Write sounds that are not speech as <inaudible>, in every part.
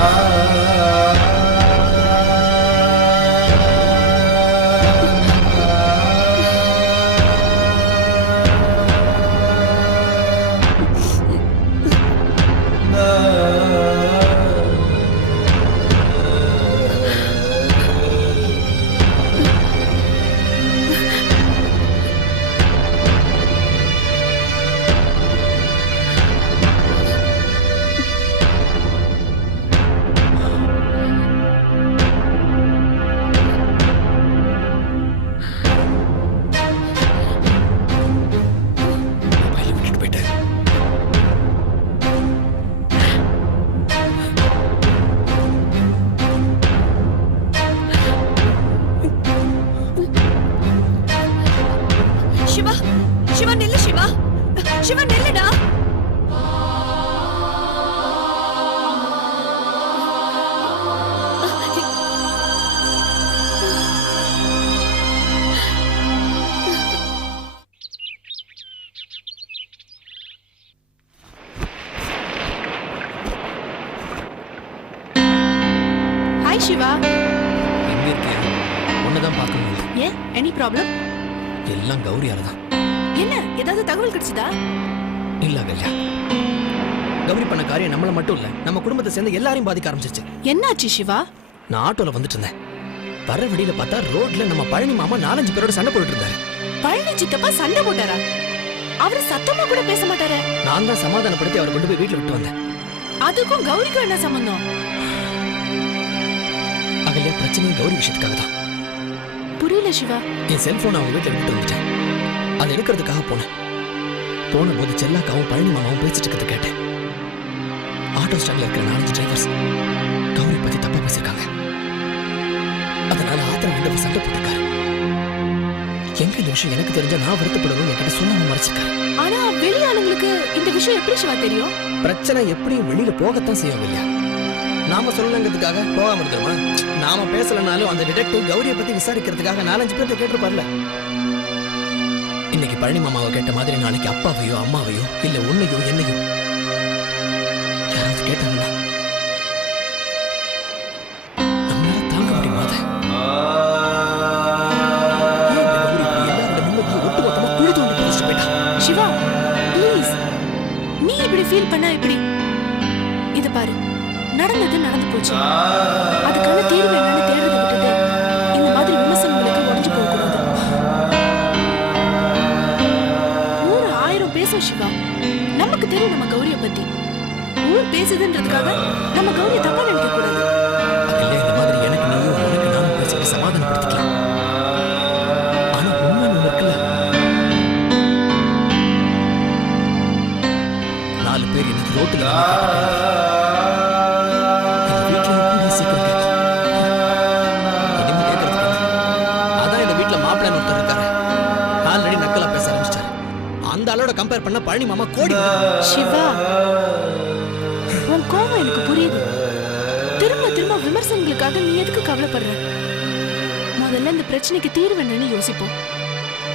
Ah. Problem எல்லாம் கௌரியால தான் என்ன? ஏதாவது தகவல் கிடைச்சதா? இல்ல கல்யா கௌரி பண்ண காரியம் நம்மள மட்டும் இல்ல நம்ம குடும்பத்தை சேர்ந்து எல்லாரையும் பாதிக்க ஆரம்பிச்சிருச்சு. என்னாச்சு சிவா? நான் ஆட்டோல வந்துட்டு இருந்தேன் வர வழியில பார்த்தா ரோட்ல நம்ம பழனி மாமா நாலஞ்சு பேரோட சண்டை போட்டுட்டு இருந்தாரு பழனி சித்தப்பா சண்டை போட்டாரா? அவரு சத்தமா கூட பேச மாட்டாரே. நான் தான் சமாதானப்படுத்தி அவரை கொண்டு போய் வீட்டுல விட்டு வந்தேன். அதுக்கும் கௌரிக்கும் என்ன சம்பந்தம்? அகல்யா பிரச்சனையும் கௌரி விஷயத்துக்காக தான் புரியல சிவா. என் செல்போன் அவங்க வீட்டுல விட்டு வந்துட்டேன். அதை எடுக்கிறதுக்காக போனேன். போன போது செல்லாக்காவும் பழனி மாமாவும் பேசிட்டு இருக்கிறது கேட்டேன். ஆட்டோ ஸ்டாண்ட்ல இருக்கிற நாலஞ்சு டிரைவர்ஸ் கௌரி பத்தி தப்பா பேசியிருக்காங்க. அதனால ஆத்திரம் வந்து சண்டை போட்டிருக்காரு. எங்க இந்த விஷயம் எனக்கு தெரிஞ்சா நான் வருத்தப்படணும் என்கிட்ட சொல்லாம மறைச்சிருக்காரு. ஆனா வெளியாளுங்களுக்கு இந்த விஷயம் எப்படி சிவா தெரியும்? பிரச்சனை எப்படியும் வெளியில போகத்தான் செய்யும் இல்லையா? நாம சொல்லணுங்கிறதுக்காக போகாம இருக்கிறோமா நாம பேசலனாலும் அந்த டிடெக்டிவ் கௌரியை பத்தி விசாரிக்கிறதுக்காக நாலஞ்சு பேர்த்த கேட்டிருப்பார்ல. இன்னைக்கு பழனி மாமாவை கேட்ட மாதிரி நாளைக்கு அப்பாவையோ அம்மாவையோ இல்ல உன்னையோ என்னையோ? யாராவது கேட்டாங்கன்னா? தாங்க சிவா ப்ளீஸ் நீ இப்படி ஃபீல் பண்ணா இப்படி போச்சு. அதுக்கான தீர்வு என்னன்னு தேடுறது விட்டுட்டு இந்த மாதிரி விமர்சனங்களுக்கு உடஞ்சு போக கூடாது ஊர் ஆயிரம் பேசும் சிவா. நமக்கு தெரியும் நம்ம கௌரிய பத்தி. ஊர் பேசுதுன்றதுக்காக நம்ம கௌரிய தப்பா நினைக்க கூடாது பழனி மாமா கோடி சிவா உன் கோவம் எனக்கு புரியுது. திரும்ப திரும்ப விமர்சனங்களுக்காக நீ எதுக்கு கவலைப்படுற? முதல்ல இந்த பிரச்சனைக்கு தீர்வு என்னன்னு யோசிப்போம்.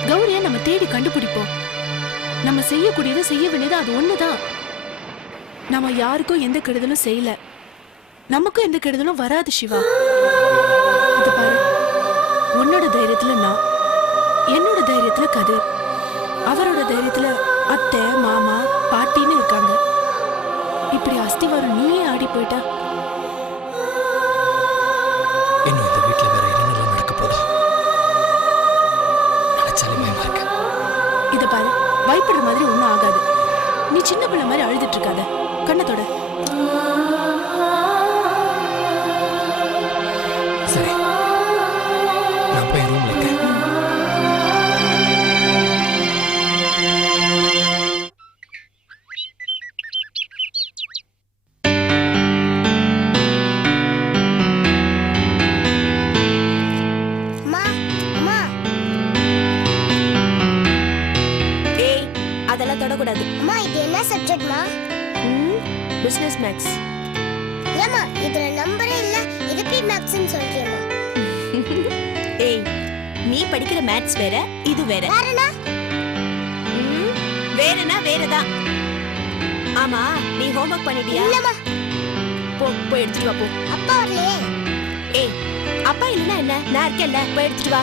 கௌரிய நம்ம தேடி கண்டுபிடிப்போம். நம்ம செய்யக்கூடியதை செய்ய வேண்டியது அது ஒண்ணுதான். நம்ம யாருக்கும் எந்த கெடுதலும் செய்யல. நமக்கும் எந்த கெடுதலும் வராது சிவா. இது பாரு உன்னோட தைரியத்துல நான் என்னோட தைரியத்துல கதிர். அவரோட தைரியத்துல அத்தை மாமா பாட்டின்னு இருக்காங்க. இப்படி அஸ்திவாரம் நீயே ஆடி போயிட்டா? இன்னும் இந்த வீட்ல வேற என்னென்னலாம் நடக்க போதோ நினைச்சாலே பயமா இருக்கு. இத பாரு பயப்படுற மாதிரி ஒண்ணும் ஆகாது. நீ சின்ன பிள்ளை மாதிரி அழுதுட்டு இருக்காத. கண்ணத்தோட பிசினஸ் மேக்ஸ் ஏமா இதுல நம்பரே இல்ல இது எப்படி மேக்ஸ்னு சொல்றியம்மா. <laughs> ஏய் நீ படிக்கிற மேத்ஸ் வேற இது வேற. வேறனா ம், வேறனா வேறதான் ஆமா நீ ஹோம்வொர்க் பண்ணிட்டியா? இல்லம்மா. போ போய் எடுத்துட்டு வா போ. அப்பா வரலையே. ஏய் அப்பா இல்லைன்னா என்ன? நான் இருக்கேன்ல போய் எடுத்துட்டு வா.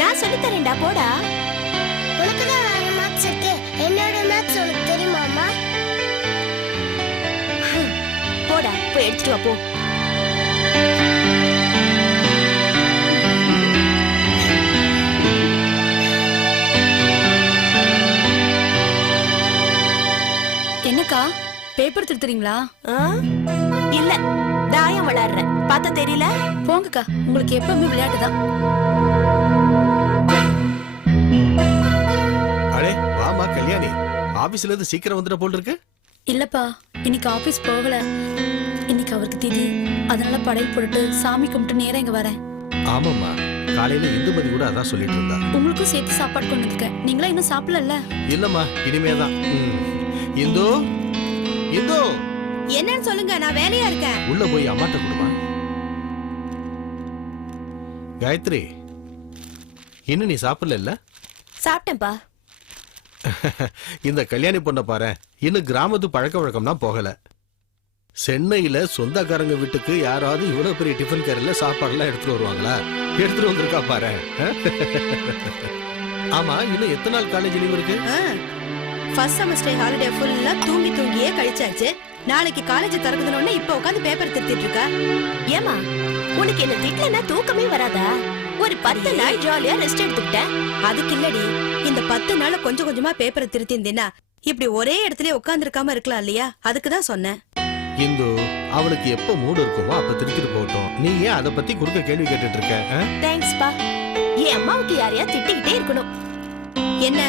நான் சொல்லி தரேன்டா போடா. போடா போய் எடுத்துட்டு வா போ. என்னக்கா பேப்பர் திருத்துறீங்களா? ஆ? இல்ல தாயம் விளையாடுறேன் பார்த்தா தெரியல? போங்கக்கா உங்களுக்கு எப்பவுமே விளையாட்டு தான். அடே வாமா கல்யாணி. ஆபீஸ்ல இருந்து சீக்கிரம் வந்துட்ட போல் இருக்கு. இல்லப்பா இன்னைக்கு ஆபீஸ் போகல. இன்னைக்கு அவருக்கு திதி. அதனால படையல் போட்டுட்டு சாமி கும்பிட்டு நேரா இங்க வரேன். ஆமாம்மா. காலையில இந்துமதி கூட அதான் சொல்லிட்டு இருந்தா. உங்களுக்கும் சேர்த்து சாப்பாடு கொண்டு வந்திருக்கேன் நீங்களா இன்னும் சாப்பிடல இல்லம்மா இனிமேதான். ம். இந்து? இந்து? என்னன்னு சொல்லுங்க நான் வேலையா இருக்கேன். உள்ள போய் அம்மாட்ட கொடுமா. காயத்ரி இன்னும் நீ சாப்பிடல சாப்பிட்டேன்பா <laughs> இந்த கல்யாணி பொண்ணை பாரு. இன்னும் கிராமத்து பழக்க வழக்கம்னா போகல. சென்னையில சொந்தக்காரங்க வீட்டுக்கு யாராவது இவ்வளவு பெரிய டிஃபன் கேரில சாப்பாடுலாம் எடுத்துட்டு வருவாங்களா? எடுத்துட்டு வந்திருக்கா பாரு. ஆமா இன்னும் எத்தனை நாள் காலேஜ் லீவ் இருக்கு? ஃபர்ஸ்ட் செமஸ்டர் ஹாலிடே ஃபுல்லா தூங்கி தூங்கியே கழிச்சாச்சு. நாளைக்கு காலேஜ் திறக்குதுன்னு இப்ப உட்காந்து பேப்பர் திருத்திட்டு இருக்கா. ஏமா உனக்கு என்ன திட்டலன்னா தூக்கமே வராதா? ஒரு பத்து நாள் ஜாலியா ரெஸ்ட் எடுத்துக்கிட்டேன். அதுக்கு இல்லடி இந்த பத்து நாள்ல கொஞ்சம் கொஞ்சமா பேப்பரை திருத்திருந்தேன்னா இப்படி ஒரே இடத்துல உட்கார்ந்து இருக்காம இருக்கலாம் இல்லையா? அதுக்கு தான் சொன்னேன். இந்து அவளுக்கு எப்ப மூடு இருக்குமோ அப்ப திருத்திட்டு போகட்டும். நீ ஏன் அதை பத்தி குறுக்க கேள்வி கேட்டுட்டு இருக்க? தேங்க்ஸ் பா என் அம்மாவுக்கு யாரையா திட்டிக்கிட்டே இருக்கணும். என்ன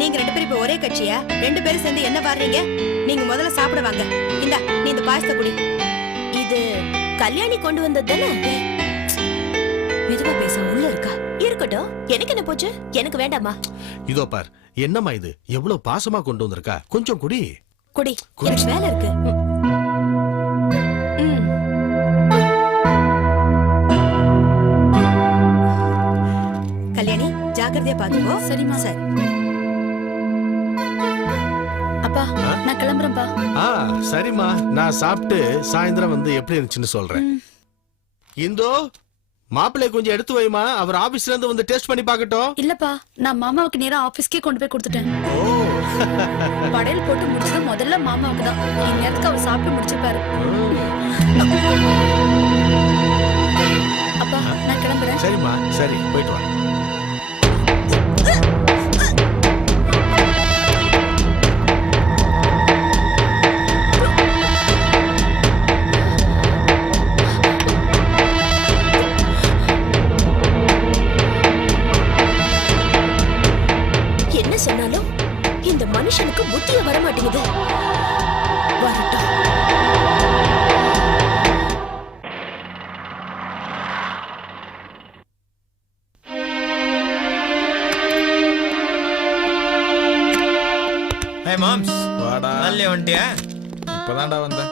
நீங்க ரெண்டு பேரும் இப்ப ஒரே கட்சியா? ரெண்டு பேரும் சேர்ந்து என்ன பாடுறீங்க நீங்க முதல்ல சாப்பிட வாங்க. இந்தா நீ இந்த பாயசத்தை குடி. இது கல்யாணி கொண்டு வந்தது தானே? மெதுவா பேச உள்ள இருக்கா? இருக்கட்டும். எனக்கு என்ன போச்சு? எனக்கு வேண்டாமா இதோ பார் என்னம்மா இது? எவ்வளவு பாசமா கொண்டு வந்திருக்கா? கொஞ்சம் குடி. குடி. எனக்கு வேலை இருக்கு. கல்யாணி ஜாக்கிரதையா பாத்துக்கோ. சரிம்மா. சரி. அப்பா? நான் கிளம்புறேன்ப்பா. ஆ சரிம்மா. நான் சாப்பிட்டு சாயந்தரம் வந்து எப்படி இருந்துச்சுன்னு சொல்றேன். இந்தோ மாப்பிள்ளைய கொஞ்சம் எடுத்து வைமா. அவர் ஆபீஸ்ல இருந்து வந்து டேஸ்ட் பண்ணி பார்க்கட்டும். இல்லப்பா நான் மாமாவுக்கு நேரா ஆபீஸ்க்கே கொண்டு போய் கொடுத்துட்டேன். படையல் போட்டு முடிச்சது முதல்ல மாமாவுக்கு தான். இந்நேரத்துக்கு அவர் சாப்பிட்டு முடிச்சிருப்பாரு அப்பா நான் கிளம்புறேன். சரிம்மா சரி போயிட்டு வா. மாம்ஸ். வாடா. நல்ல வந்துட்டியா? இப்பதான்டா வந்தேன்.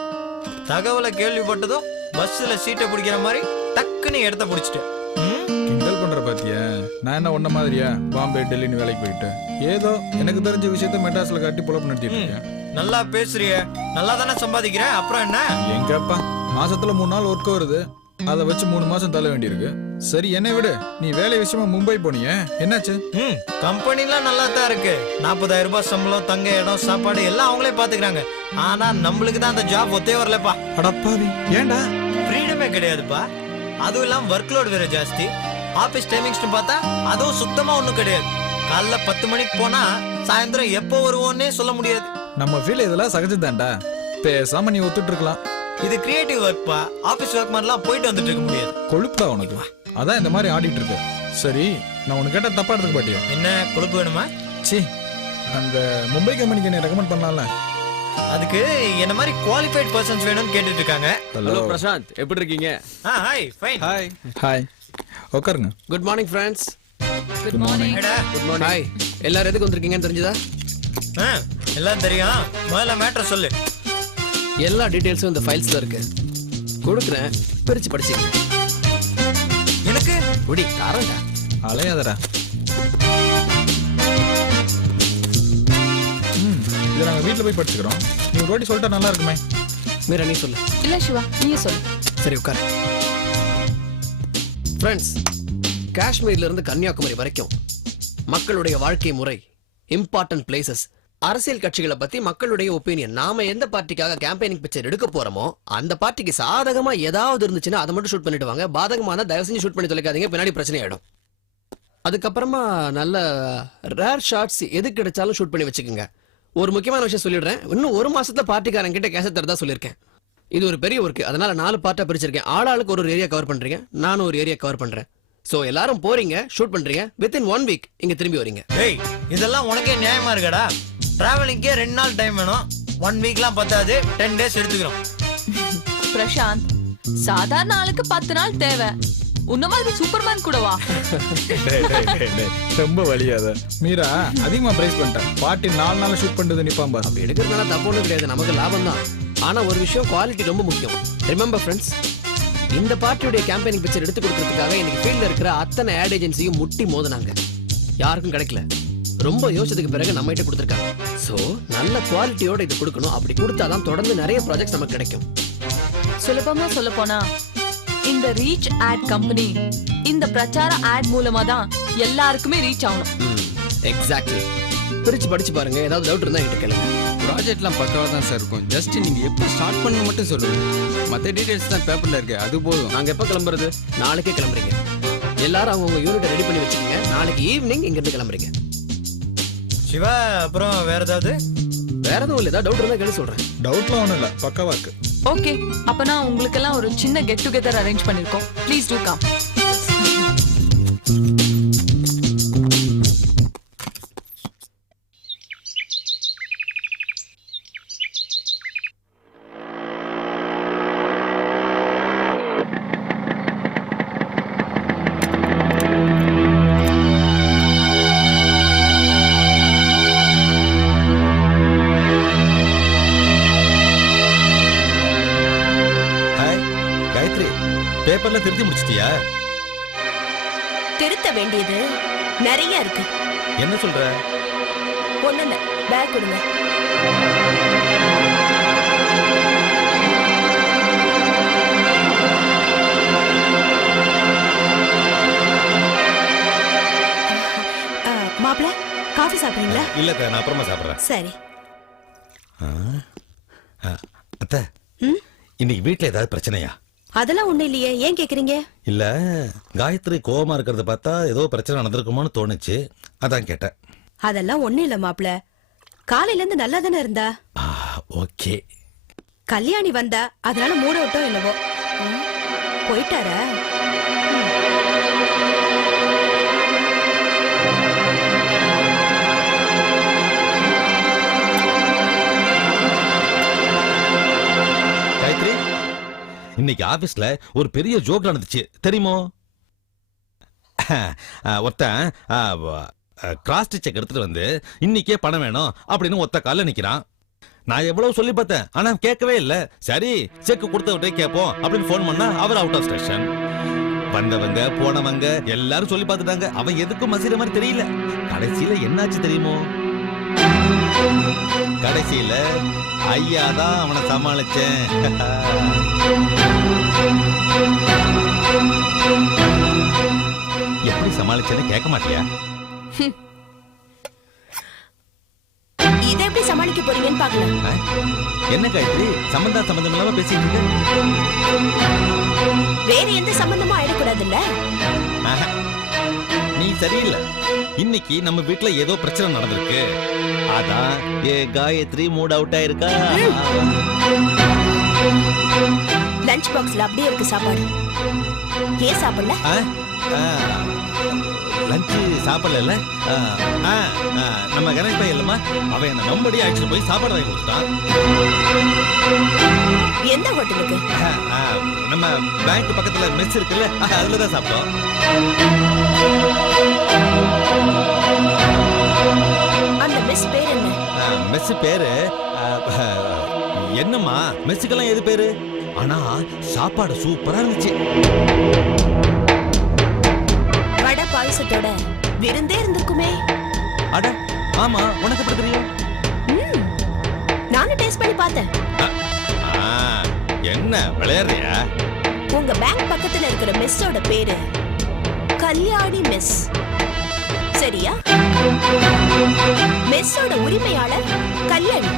தகவலை கேள்விப்பட்டதும் பஸ்ல சீட்டை பிடிக்கிற மாதிரி டக்குன்னு இடத்த பிடிச்சிட்டு ம்? கிண்டல் பண்ற பாத்தியா? நான் என்ன ஒன்ன மாதிரியா? பாம்பே டெல்லின்னு வேலைக்கு போயிட்டு. ஏதோ எனக்கு தெரிஞ்ச விஷயத்த மெட்ராஸ்ல காட்டி புலப்பு நடத்திட்டு இருக்கேன். நல்லா பேசுறிய. நல்லா தானே சம்பாதிக்கிற அப்புறம் என்ன? எங்கப்பா? மாசத்துல மூணு நாள் ஒர்க் வருது. அதை வச்சு மூணு மாசம் தள்ள வேண்டியிருக்கு. சரி என்னை விடு. நீ வேலை விஷயமா மும்பை போனியே. என்னாச்சு? ம் கம்பெனிலாம் நல்லா தான் இருக்கு. நாற்பதாயிரம் ரூபாய் சம்பளம் தங்க இடம் சாப்பாடு எல்லாம் அவங்களே பாத்துக்கிறாங்க. ஆனா நம்மளுக்கு தான் அந்த ஜாப் ஒத்தே வரலப்பா. அடப்பாவி ஏன்டா? ஃப்ரீடமே கிடையாதுப்பா. அதுவும் இல்லாம ஒர்க் லோட் வேற ஜாஸ்தி. ஆபீஸ் டைமிங்ஸ்னு பார்த்தா அதுவும் சுத்தமா ஒண்ணும் கிடையாது. காலைல பத்து மணிக்கு போனா சாயந்தரம் எப்போ வருவோன்னே சொல்ல முடியாது. நம்ம ஃபீல் இதெல்லாம் சகஜம்தான்டா. பேசாம நீ ஒத்துட்டு இருக்கலாம். இது கிரியேட்டிவ் ஒர்க்ப்பா ஆபீஸ் ஒர்க் மாதிரிலாம் போயிட்டு வந்துட்டு இருக்க முடியாது. கொழுப்புடா உனக்கு. அதான் இந்த மாதிரி ஆடிட்டு இருக்கு. சரி நான் உனக்கு கேட்ட தப்பா எடுத்துக்க பாட்டியா என்ன கொழுப்பு வேணுமா? சி அந்த மும்பை கம்பெனிக்கு என்ன ரெக்கமெண்ட் பண்ணலாம்ல? அதுக்கு என்ன மாதிரி குவாலிஃபைட் பர்சன்ஸ் வேணும்னு கேட்டுட்டு இருக்காங்க. ஹலோ பிரசாந்த் எப்படி இருக்கீங்க? ஆ ஹாய் ஃபைன் ஹாய் ஹாய் உட்காருங்க. Good morning friends good morning good morning hi எல்லாரும் எதுக்கு வந்திருக்கீங்கன்னு தெரிஞ்சதா? ஆ எல்லாம் தெரியும். முதல்ல மேட்டர் சொல்லு. எல்லா டீடைல்ஸும் இந்த ஃபைல்ஸ்ல இருக்கு. கொடுக்குறேன் பிரிச்சு படிச்சுங்க எனக்கு குடி தரேன்டா. அலையாதடா. ம் இதை நாங்கள் வீட்டில் போய் படிச்சுக்கிறோம். நீ ஒரு வாட்டி சொல்லிட்டா நல்லா இருக்குமே. மீரா நீ சொல்லு. இல்ல சிவா நீயே சொல்லு. சரி உட்கார். ஃப்ரெண்ட்ஸ் காஷ்மீர்ல இருந்து கன்னியாகுமரி வரைக்கும் மக்களுடைய வாழ்க்கை முறை இம்பார்ட்டன்ட் பிளேசஸ் அரசியல் கட்சிகளை பத்தி மக்களுடைய ஒப்பீனியன் நாம எந்த பார்ட்டிக்காக கேம்பெயினிங் பிக்சர் எடுக்க போறோமோ அந்த பார்ட்டிக்கு சாதகமா ஏதாவது இருந்துச்சுன்னா அதை மட்டும் ஷூட் பண்ணிடுவாங்க. பாதகமான தயவு செஞ்சு ஷூட் பண்ணி தொலைக்காதீங்க பின்னாடி பிரச்சனை ஆயிடும். அதுக்கப்புறமா நல்ல ரேர் ஷார்ட்ஸ் எது கிடைச்சாலும் ஷூட் பண்ணி வச்சுக்கோங்க. ஒரு முக்கியமான விஷயம் சொல்லிடுறேன். இன்னும் ஒரு மாசத்துல பார்ட்டிக்காரன் கிட்ட கேச தரதா சொல்லியிருக்கேன். இது ஒரு பெரிய ஒர்க் அதனால நாலு பார்ட்டா பிரிச்சிருக்கேன். ஆளாளுக்கு ஒரு ஒரு ஏரியா கவர் பண்றீங்க. நானும் ஒரு ஏரியா கவர் பண்றேன். சோ எல்லாரும் போறீங்க ஷூட் பண்றீங்க. வித்தின் ஒன் வீக் இங்க திரும்பி வரீங்க. டேய் இதெல்லாம் உனக்கே நியாயமா இருக்கடா. டிராவலிங்கே ரெண்டு நாள் டைம் வேணும். ஒன் வீக்லாம் பத்தாது டென் டேஸ் எடுத்துக்கிறோம். <laughs> பிரசாந்த் சாதாரண ஆளுக்கு பத்து நாள் தேவை. உன்ன மாதிரி சூப்பர்மேன் கூடவா. <laughs> ரொம்ப வலியாத மீரா அதிகமா பிரைஸ் பண்ணிட்டேன். பாட்டி நாலு நாள் ஷூட் பண்ணிட்டு நிப்பான் பாரு. அப்படி எடுக்கிறதுனால தப்பு ஒன்றும் கிடையாது. நமக்கு லாபம் தான் ஆனா ஒரு விஷயம் குவாலிட்டி ரொம்ப முக்கியம். ரிமெம்பர் ஃப்ரெண்ட்ஸ் இந்த பார்ட்டியுடைய கேம்பெயினிங் பிக்சர் எடுத்து கொடுக்கறதுக்காக இன்னைக்கு ஃபீல்ட்ல இருக்கிற அத்தனை ஆட் ஏஜென்சியும் முட்டி மோதினாங்க. யாருக்கும் கிடைக்கல. ரொம்ப யோசிச்சதுக்கு பிறகு நம்ம கிட்ட கொடுத்துருக்காங்க. சோ நல்ல குவாலிட்டியோட இது கொடுக்கணும். அப்படி கொடுத்தாதான் தொடர்ந்து நிறைய ப்ராஜெக்ட்ஸ் நமக்கு கிடைக்கும். சுலபமா சொல்ல போனா இந்த ரீச் ஆட் கம்பெனி இந்த பிரச்சார ஆட் மூலமா தான் எல்லாருக்குமே ரீச் ஆகணும். எக்ஸாக்ட்லி பிரிச்சு படிச்சு பாருங்க. ஏதாவது டவுட் இருந்தா என்கிட்ட கேளுங்க. ப்ராஜெக்ட்லாம் பக்காவாக தான் சார் இருக்கும். ஜஸ்ட் நீங்கள் எப்போ ஸ்டார்ட் பண்ண மட்டும் சொல்லுங்கள் மற்ற டீடைல்ஸ் தான் பேப்பரில் இருக்கு. அது போதும். நாங்க எப்ப கிளம்புறது? நாளைக்கே கிளம்புறீங்க. எல்லாரும் அவங்கவுங்க யூனிட்டை ரெடி பண்ணி வச்சுக்கோங்க. நாளைக்கு ஈவினிங் இங்க இருந்து கிளம்புறீங்க. சிவா அப்புறம் வேற ஏதாவது? வேற எதுவும் இல்லை. ஏதாவது டவுட் இருந்தா கேள்வி சொல்றேன். டவுட்லாம் ஒண்ணும் இல்ல. பக்காவா இருக்கு. ஓகே அப்பனா உங்களுக்கெல்லாம் ஒரு சின்ன கெட் டுகெதர் அரேஞ்ச் பண்ணிருக்கோம். ப்ளீஸ் டூ கம் வேண்டியது நிறைய இருக்கு. என்ன சொல்ற? ஒண்ணு இல்ல பேக் கொடுங்க. மாப்பிள்ள காஃபி சாப்பிடுறீங்களா? இல்ல அத்தை, நான் அப்புறமா சாப்பிடுறேன். சரி. அத்தை? இன்னைக்கு வீட்ல ஏதாவது பிரச்சனையா? அதெல்லாம் ஒண்ணு இல்லையே. ஏன் கேக்குறீங்க? இல்ல காயத்ரி கோவமா இருக்கிறத பார்த்தா ஏதோ பிரச்சனை நடந்திருக்குமோன்னு தோணுச்சு. அதான் கேட்டேன். அதெல்லாம் ஒண்ணு இல்ல மாப்பிள்ள. காலையில இருந்து நல்லா தானே இருந்தா? ஆ, ஓகே. கல்யாணி வந்தா அதனால மூட விட்டோம் என்னவோ. போயிட்டாரா? ஆபீஸ்ல ஒரு பெரிய ஜோக் நடந்துச்சு. தெரியுமோ? ஆ, ஒருத்தன் கிராஸ் செக் எடுத்துட்டு வந்து இன்னைக்கே பணம் வேணும் அப்படின்னு ஒத்த கால நிக்கிறான். நான் எவ்வளவு சொல்லி பார்த்தேன் ஆனா கேட்கவே இல்ல. சரி செக் கொடுத்த விட்டே கேட்போம் அப்படின்னு ஃபோன் பண்ணா அவர் அவுட் ஆஃப் ஸ்டேஷன் வந்தவங்க போனவங்க எல்லாரும் சொல்லி பார்த்துட்டாங்க. அவன் எதுக்கும் மசிற மாதிரி தெரியல. கடைசியில என்னாச்சு தெரியுமோ? கடைசியில ஐயா தான் அவனை சமாளிச்சேன். <laughs> எப்படி சமாளிச்சேன்னு கேட்க மாட்டியா? இதை எப்படி சமாளிக்க போறீங்கன்னு பாக்கலாம்? என்ன காயத்ரி சம்பந்தா சம்பந்தம் இல்லாம பேசிட்டு இருக்க. வேற எந்த சம்பந்தமும் ஆயிடக்கூடாதுல்ல. நீ சரியில்லை. இன்னைக்கு நம்ம வீட்ல ஏதோ பிரச்சனை நடந்திருக்கு. அதான் ஏ காயத்ரி மூட் அவுட் ஆயிருக்கா? லஞ்ச் பாக்ஸ்ல அப்படியே இருக்கு சாப்பாடு. ஏன் சாப்பிடல? லஞ்சு சாப்பிடல நம்ம கணேஷ் பையன் இல்லம்மா. அவன் என்ன நம்படி ஆக்சுவலி போய் சாப்பாடு வாங்கி கொடுத்துட்டான். எந்த ஹோட்டலுக்கு? நம்ம பேங்க் பக்கத்துல மெஸ் இருக்குல்ல அதுல தான் சாப்பிட்டோம். அந்த மிஸ் பேர் என்ன? மெஸ் பேரு என்னம்மா? மெஸ்ஸுக்கெல்லாம் எது பேரு? ஆனா சாப்பாடு சூப்பரா இருந்துச்சு. வடை பாயசத்தோட விருந்தே இருந்திருக்குமே. அட ஆமா உனக்கு எப்படி தெரியும்? நானும் டேஸ்ட் பண்ணி பார்த்தேன். ஆ, என்ன விளையாடுறியா? உங்க பேங்க் பக்கத்துல இருக்கிற மெஸ்ஸோட பேரு கல்யாணி மெஸ் சரியா? மெஸ்ஸோட உரிமையாளர் கல்யாணி.